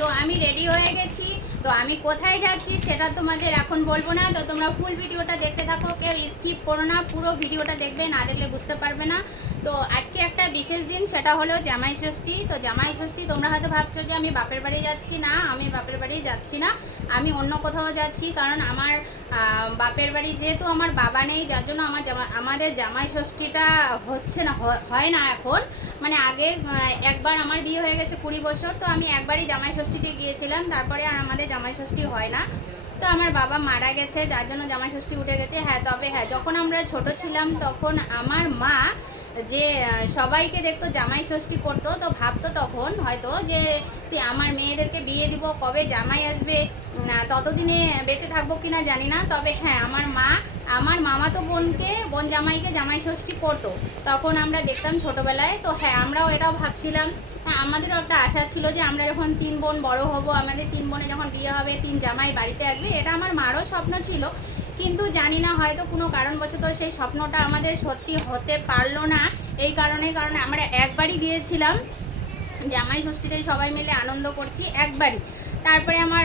তো আমি রেডি হয়ে গেছি। তো আমি কোথায় যাচ্ছি সেটা তোমাদের এখন বলব না। তো তোমরা ফুল ভিডিওটা দেখতে থাকো, কেউ স্কিপ করো না। পুরো ভিডিওটা দেখবে, না দেখলে বুঝতে পারবে না। তো আজকে একটা বিশেষ দিন, সেটা হলো জামাই ষষ্ঠী। তো জামাই ষষ্ঠী তোমরা হয়তো ভাবছ যে আমি বাপের বাড়ি যাচ্ছি না, আমি বাপের বাড়ি যাচ্ছি না, আমি অন্য কোথাও যাচ্ছি কারণ আমার বাপের বাড়ি যেহেতু আমার বাবা নেই, যার জন্য আমার জামা, আমাদের জামাই ষষ্ঠীটা হচ্ছে না হয়- না এখন। মানে আগে একবার আমার বিয়ে হয়ে গেছে কুড়ি বছর, তো আমি একবারই জামাই ষষ্ঠীতে গিয়েছিলাম, তারপরে আর আমাদের জামাই ষষ্ঠী হয় না। তো আমার বাবা মারা গেছে, যার জন্য জামাই ষষ্ঠী উঠে গেছে। হ্যাঁ তবে হ্যাঁ যখন আমরা ছোট ছিলাম, তখন আমার মা যে সবাইকে দেখতো জামাই ষষ্ঠী করতো তো ভাবতো তখন হয়তো যে আমার মেয়েদেরকে বিয়ে দিব কবে জামাই আসবে না ততদিনে বেঁচে থাকব কিনা জানি না তবে হ্যাঁ আমার মা আমার মামাতো বোনকে বোন জামাইকে জামাই ষষ্ঠী করতো। তখন আমরা দেখতাম ছোটোবেলায় তো হ্যাঁ আমরাও এটাও ভাবছিলাম। হ্যাঁ, আমাদেরও একটা আশা ছিল যে আমরা যখন তিন বোন বড় হব আমাদের তিন বোনে যখন বিয়ে হবে তিন জামাই বাড়িতে আসবে এটা আমার মারও স্বপ্ন ছিল। কিন্তু জানি না, হয়তো কোনো কারণবশত সেই স্বপ্নটা আমাদের সত্যি হতে পারল না। এই কারণে, কারণ আমরা একবারই গিয়েছিলাম জামাই ষষ্ঠীতে সবাই মিলে আনন্দ করছি একবারই। তারপরে আমার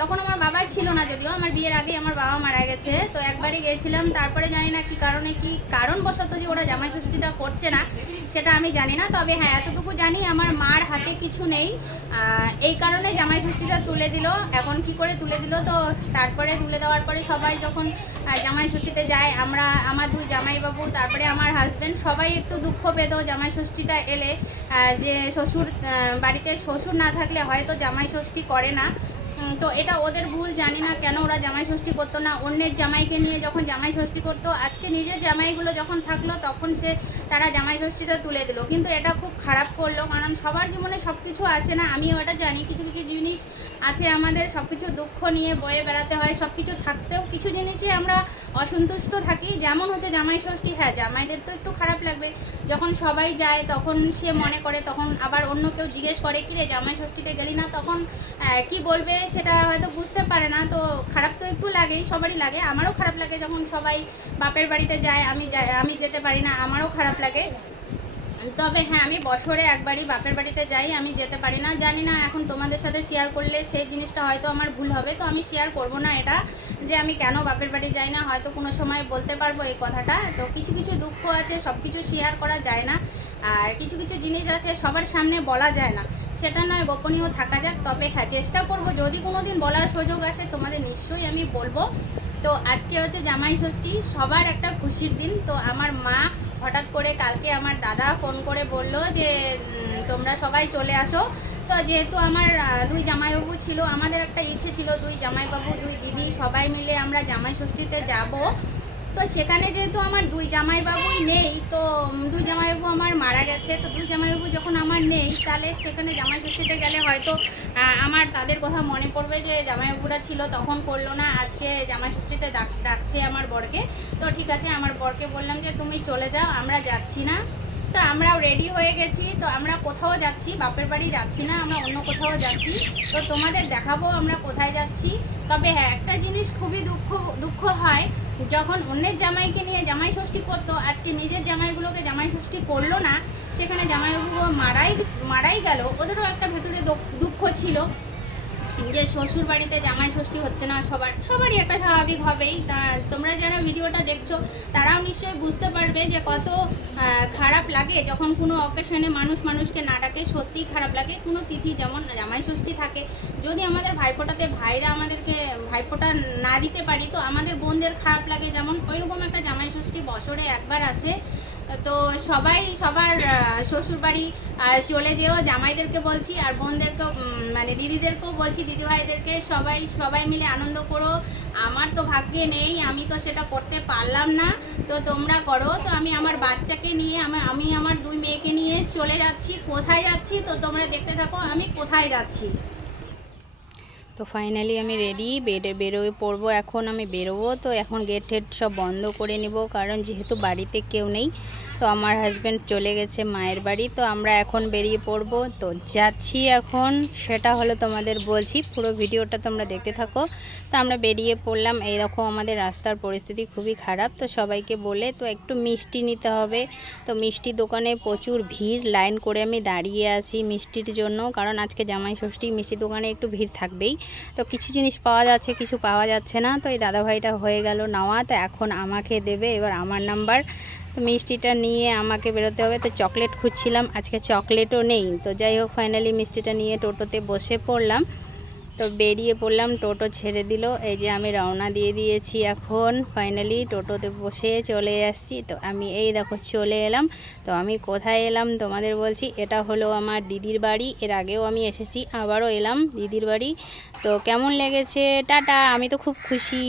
তখন আমার বাবা ছিল না যদিও, আমার বিয়ের আগে আমার বাবা মারা গেছে। তো একবারই গিয়েছিলাম তারপরে জানি না কি কারণে, কি কারণবশত যে ওরা জামাই ষষ্ঠীটা করছে না, সেটা আমি জানি না। তবে হ্যাঁ এতটুকু জানি আমার মার হাতে কিছু নেই। এই কারণে জামাই ষষ্ঠীটা তুলে দিল। এখন কি করে তুলে দিল? তো তারপরে তুলে দেওয়ার পরে সবাই যখন জামাই ষষ্ঠীতে যাই আমরা, আমার দুই জামাইবাবু, তারপরে আমার হাজব্যান্ড সবাই একটু দুঃখ পেত জামাই ষষ্ঠীটা এলে যে শ্বশুর বাড়িতে শ্বশুর না থাকলে হয়তো জামাই ষষ্ঠী করে না। তো এটা ওদের ভুল, জানি না কেন ওরা জামাই ষষ্ঠী করতো না। অন্যের জামাইকে নিয়ে যখন জামাই ষষ্ঠী করতো, আজকে নিজের জামাইগুলো যখন থাকল, তখন সে তারা জামাই ষষ্ঠীতে তুলে দিল। কিন্তু এটা খুব খারাপ করল, কারণ সবার জীবনে সব কিছু আসে না, আমিও এটা জানি। কিছু কিছু জিনিস আছে আমাদের সব কিছু দুঃখ নিয়ে বয়ে বেড়াতে হয় সব কিছু থাকতেও কিছু জিনিসই আমরা অসন্তুষ্ট থাকি। যেমন হচ্ছে জামাই ষষ্ঠী হ্যাঁ জামাইদের তো একটু খারাপ লাগবে। যখন সবাই যায়, তখন সে মনে করে, তখন আবার অন্য কেউ জিজ্ঞেস করে কি রে জামাই ষষ্ঠীতে গেলি না? তখন কি বলবে সেটা হয়তো বুঝতে পারে না। তো খারাপ তো একটু লাগেই, সবারই লাগে। আমারও খারাপ লাগে যখন সবাই বাপের বাড়িতে যায়, আমি যাই, আমি যেতে পারি না, আমারও খারাপ লাগে। তবে হ্যাঁ আমি বছরে একবারই বাপের বাড়িতে যাই, আমি যেতে পারি না, জানি না এখন তোমাদের সাথে শেয়ার করলে সেই জিনিসটা হয়তো আমার ভুল হবে, তো আমি শেয়ার করব না এটা, যে আমি কেন বাপের বাড়ি যাই না, হয়তো কোনো সময় বলতে পারব এই কথাটা, তো কিছু কিছু দুঃখ আছে, সব কিছু শেয়ার করা যায় না, আর কিছু কিছু জিনিস আছে সবার সামনে বলা যায় না, সেটা নয় গোপনীয় থাকা যাক, তবে হ্যাঁ চেষ্টা করব, যদি কোনো দিন বলার সুযোগ আসে তোমাদের নিশ্চয়ই আমি বলব, তো আজকে হচ্ছে জামাই ষষ্ঠী, সবার একটা খুশির দিন, তো আমার মা হঠাৎ করে কালকে আমার দাদা ফোন করে বলল যে তোমরা সবাই চলে আসো। তো যেহেতু আমার দুই জামাইবাবু ছিল, আমাদের একটা ইচ্ছে ছিল দুই জামাইবাবু, দুই দিদি সবাই মিলে আমরা জামাই ষষ্ঠীতে যাব। তো সেখানে যেহেতু আমার দুই জামাইবাবুই নেই, তো দুই জামাইবাবু আমার মারা গেছে। তো দুই জামাইবাবু যখন আমার নেই, তাহলে সেখানে জামাই ষষ্ঠীতে গেলে হয়তো আমার তাদের কথা মনে পড়বে যে জামাইবাবুরা ছিল, তখন করল না, আজকে জামাই ষষ্ঠীতে ডাক, ডাকছে আমার বরকে। তো ঠিক আছে, আমার বরকে বললাম যে, তুমি চলে যাও, আমরা যাচ্ছি না। তো আমরাও রেডি হয়ে গেছি, তো আমরা কোথাও যাচ্ছি, বাপের বাড়ি যাচ্ছি না, আমরা অন্য কোথাও যাচ্ছি। তো তোমাদের দেখাবো আমরা কোথায় যাচ্ছি। তবে হ্যাঁ একটা জিনিস খুবই দুঃখ দুঃখ হয় যখন অন্যের জামাইকে নিয়ে জামাই ষষ্ঠী করতো, আজকে নিজের জামাইগুলোকে জামাই ষষ্ঠী করল না, সেখানে জামাইবাবু মারাই মারাই গেল। ওদেরও একটা ভেতরে দুঃখ- ছিল। যে শ্বশুর বাড়িতে জামাই ষষ্ঠী হচ্ছে না, সবার, সবারই একটা স্বাভাবিক হবেই। তা তোমরা যারা ভিডিওটা দেখছ, তারাও নিশ্চয়ই বুঝতে পারবে যে কত খারাপ লাগে যখন কোনো অকেশনে মানুষ মানুষকে না ডাকে, সত্যিই খারাপ লাগে। কোনো তিথি যেমন জামাই ষষ্ঠী থাকে, যদি আমাদের ভাইফোঁটাতে ভাইরা আমাদেরকে ভাইফোঁটা না দিতে পারি, তো আমাদের বোনদের খারাপ লাগে। যেমন ওইরকম একটা জামাই ষষ্ঠী বছরে একবার আসে তো সবাই, সবার শ্বশুর বাড়ি চলে যেও। জামাইদেরকে বলছি আর বোনদেরকেও মানে দিদিদেরকেও বলছি, দিদিভাইদেরকে সবাই সবাই মিলে আনন্দ করো। আমার তো ভাগ্যে নেই, আমি তো সেটা করতে পারলাম না। তো তোমরা করো। তো আমি আমার বাচ্চাকে নিয়ে, আমি আমি আমার দুই মেয়েকে নিয়ে চলে যাচ্ছি। কোথায় যাচ্ছি? তো তোমরা দেখতে থাকো, আমি কোথায় যাচ্ছি? তো ফাইনালি আমি রেডি বেডে বেরোয় পড়ব, এখন আমি বেরোবো, তো এখন গেট টেট সব বন্ধ করে নেব, কারণ যেহেতু বাড়িতে কেউ নেই তো আমার হাজব্যান্ড চলে গেছে মায়ের বাড়ি, তো আমরা এখন বেরিয়ে পড়ব। তো যাচ্ছি এখন, সেটা হলো তোমাদের বলছি, পুরো ভিডিওটা তোমরা দেখতে থাকো। তো আমরা বেরিয়ে পড়লাম এইরকম আমাদের রাস্তার পরিস্থিতি খুবই খারাপ, তো সবাইকে বলে তো একটু মিষ্টি নিতে হবে। তো মিষ্টি দোকানে প্রচুর ভিড়, লাইন করে আমি দাঁড়িয়ে আছি মিষ্টির জন্য, কারণ আজকে জামাই ষষ্ঠী মিষ্টি দোকানে একটু ভিড় থাকবেই। তো কিছু জিনিস পাওয়া যাচ্ছে, কিছু পাওয়া যাচ্ছে না, তো এই দাদাভাইটা হয়ে গেল নেওয়া, তো এখন আমাকে দেবে, এবার আমার নাম্বার তো মিষ্টিটা নিয়ে আমাকে বেরোতে হবে। তো চকলেট খুঁজছিলাম, আজকে চকলেটও নেই। তো যাই হোক ফাইনালি মিষ্টিটা নিয়ে টোটোতে বসে পড়লাম। তো বেরিয়ে পড়লাম, টোটো ছেড়ে দিল। এই যে আমি রওনা দিয়ে দিয়েছি এখন। ফাইনালি টোটোতে বসে চলে আসছি। তো আমি, এই দেখো, চলে এলাম। তো আমি কোথায় এলাম তোমাদের বলছি, এটা হলো আমার দিদির বাড়ি। এর আগেও আমি এসেছি, আবারও এলাম দিদির বাড়ি। তো কেমন লেগেছে? টাটা, আমি তো খুব খুশি।